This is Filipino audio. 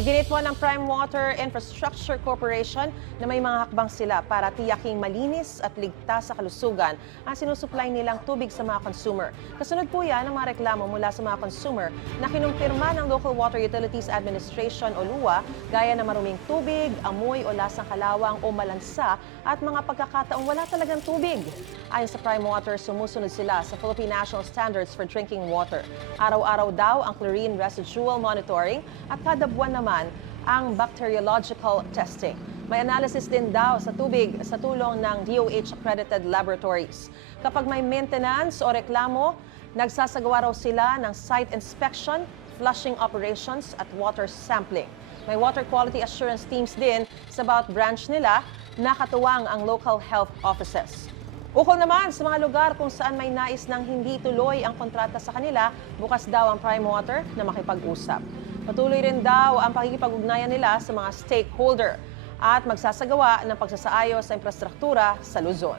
Iginit po ng Prime Water Infrastructure Corporation na may mga hakbang sila para tiyaking malinis at ligtas sa kalusugan ang sinusupply nilang tubig sa mga consumer. Kasunod po yan ang mga reklamo mula sa mga consumer na kinumpirma ng Local Water Utilities Administration o LUA gaya ng maruming tubig, amoy o lasang kalawang o malansa at mga pagkakataong wala talagang tubig. Ayon sa Prime Water, sumusunod sila sa Philippine National Standards for Drinking Water. Araw-araw daw ang chlorine residual monitoring at kada buwan naman ang bacteriological testing. May analysis din daw sa tubig sa tulong ng DOH-accredited laboratories. Kapag may maintenance o reklamo, nagsasagawa raw sila ng site inspection, flushing operations at water sampling. May water quality assurance teams din sa bawat branch nila na katuwang ang local health offices. Ukol naman sa mga lugar kung saan may nais ng hindi tuloy ang kontrata sa kanila, bukas daw ang Prime Water na makipag-usap. Patuloy rin daw ang pakikipag-ugnayan nila sa mga stakeholder at magsasagawa ng pagsasaayos sa infrastruktura sa Luzon.